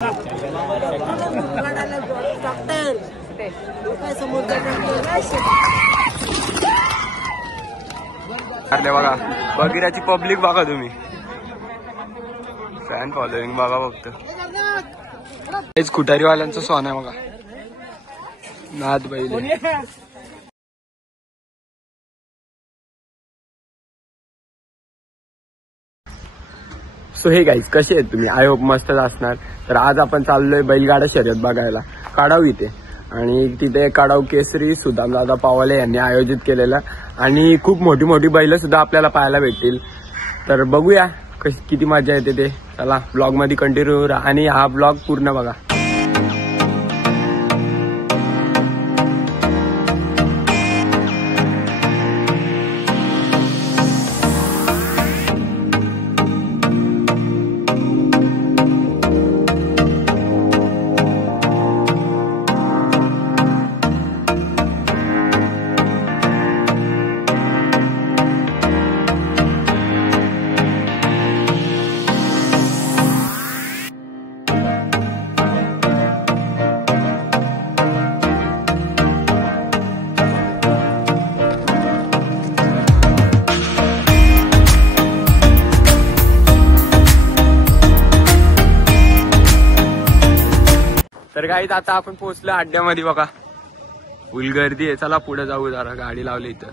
अरे बघा बगिराची पब्लिक बघा तुम्ही, फॅन फॉलोइंग बघा फक्त. हेच खुटारीवाल्यांचं सॉन आहे बघा, नाद बैल. सो हे गाईज कसे आहेत तुम्ही? आय होप मस्तच असणार. तर आज आपण चाललोय बैलगाडा शर्यत बघायला काढाव इथे, आणि तिथे काढाव केसरी सुदामदादा पावाले यांनी आयोजित केलेला, आणि खूप मोठी मोठी बैल सुद्धा आपल्याला पाहायला भेटतील. तर बघूया किती मजा येते ते. चला ब्लॉग मध्ये कंटिन्यू राहा आणि हा ब्लॉग पूर्ण बघा. तर गाईज आता आपण पोहोचलो अड्ड्यामध्ये बघा, फुल गर्दी आहे. चला पुढे जाऊ, जरा गाडी लावली इथं.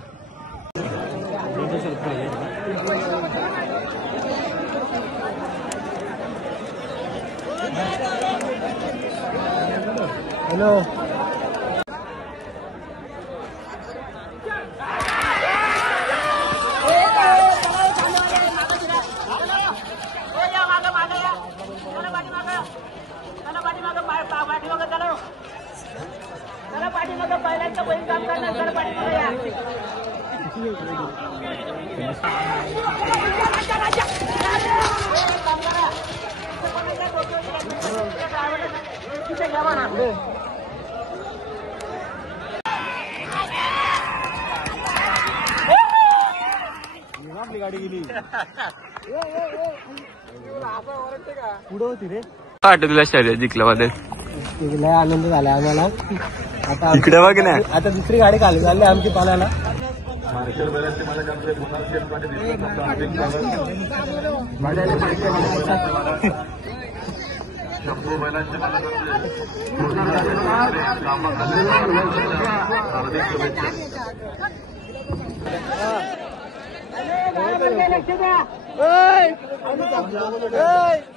हॅलो आपली गाडी गेली पुढे होती रे. वाटत तुला शर्यत जिंकलं मध्ये? लय आनंद झाला आम्हाला. आता इकडे बघ ना, आता दुसरी गाडी खाली चालली आमची पाण्याला.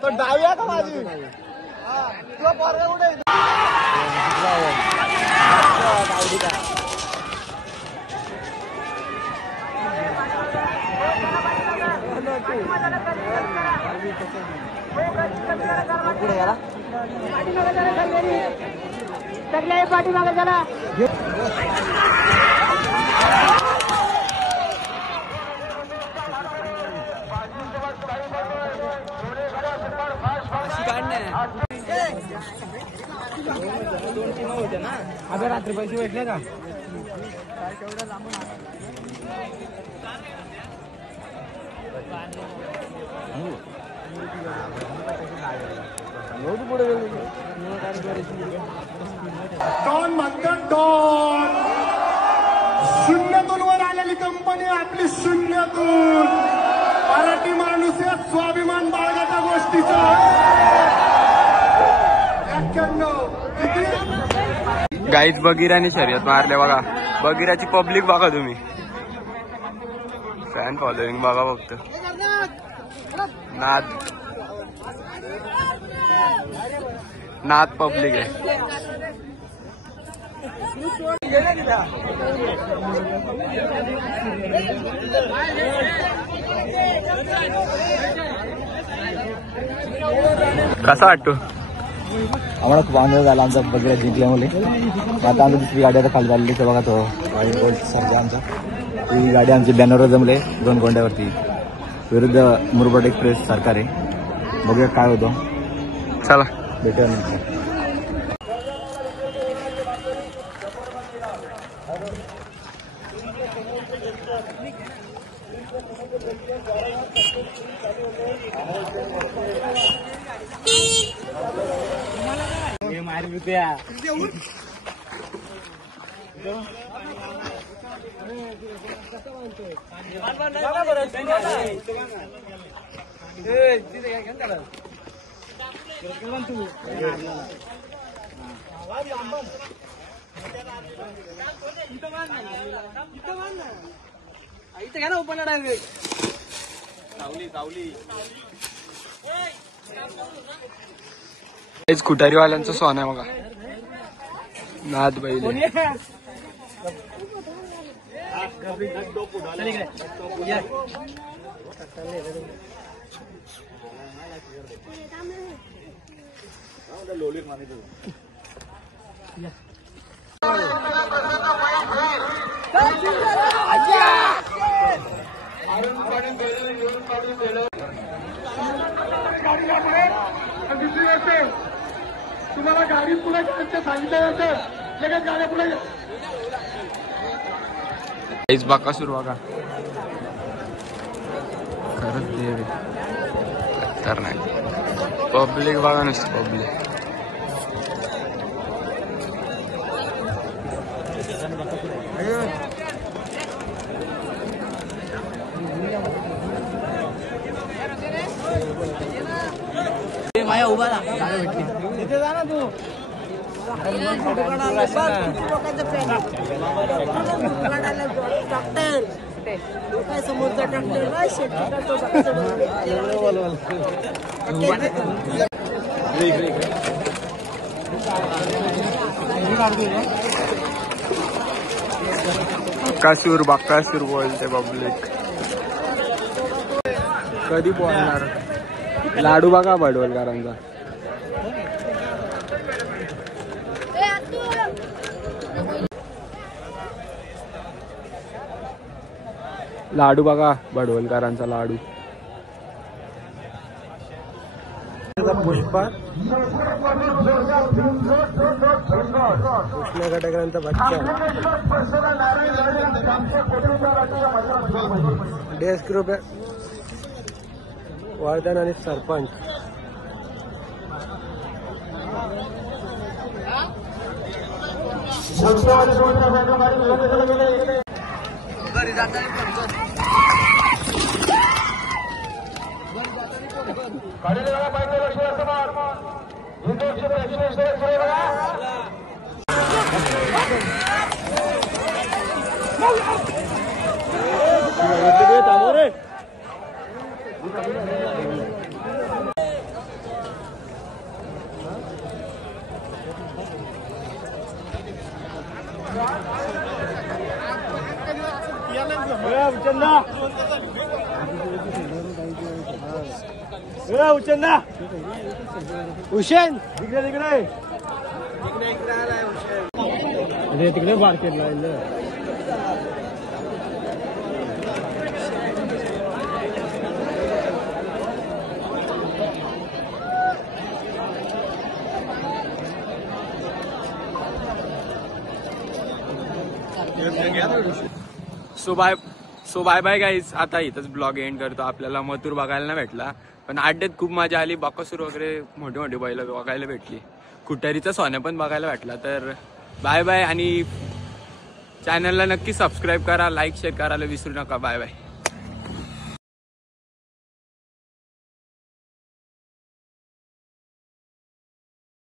तो डाव्या का माझी पाठीमागे चला. आता रात्री पैसे भेटले का? डॉन म्हणतात डॉन, शून्यातून वर आलेली कंपनी आपली, शून्यातून. मराठी माणूस या स्वाभिमान बाळगाच्या गोष्टीचा. गाईज बगिराने शर्यत मारले बघा, बगिराची पब्लिक बघा तुम्ही, फॅन फॉलोइंग बघा फक्त. नाद पब्लिक आहे. कसा वाटतो? आम्हाला खूप आनंद झाला आमचा बगिरा जिंकल्यामुळे. आता आमची दुसरी गाडी आता खाली झालेली बघा, तो सरजा आमचा. ही गाडी आमची बॅनरवर जमले 2 गोंड्यावरती, विरुद्ध मुरबाड एक्सप्रेस सरकार आहे. बघूया काय होतं. चला भेटूया नंतर. खुटारीवाल्यांचं सोन आहे बघा, नाद बैल. तुम्हाला गाडी पुढे सांगितलं जातं, लगेच गाड्या पुढे. बाकासूर बघा, खरंच देव तर नाही. पब्लिक बघा नसतं, पब्लिक. माया उभा तिथे जा ना तू. डॉक्टर काय समोरचा डॉक्टर बाकासूर बोलते पब्लिक. कधी बोलणार? लाडू बघा बडवलकरांचा. लाडू बघा बडवलकरांचा लाडू. पुष्पा कृष्ण घटकांचा बच्चा डेस्क ग्रुप वर्धन आणि सरपंच. हुसेन तिकडे मार्केटला. So bye bye guys. आता इथंच ब्लॉग एंड करतो. आपल्याला मथुर बघायला नाही भेटला, पण अड्ड्यात खूप मजा आली. बाकासूर वगैरे मोठे मोठे बैल बघायला भेटली. कुटारीचा सोन्या पण बघायला भेटला. तर बाय बाय, आणि चॅनलला नक्की सबस्क्राईब करा, लाईक शेअर करायला विसरू नका. Bye bye.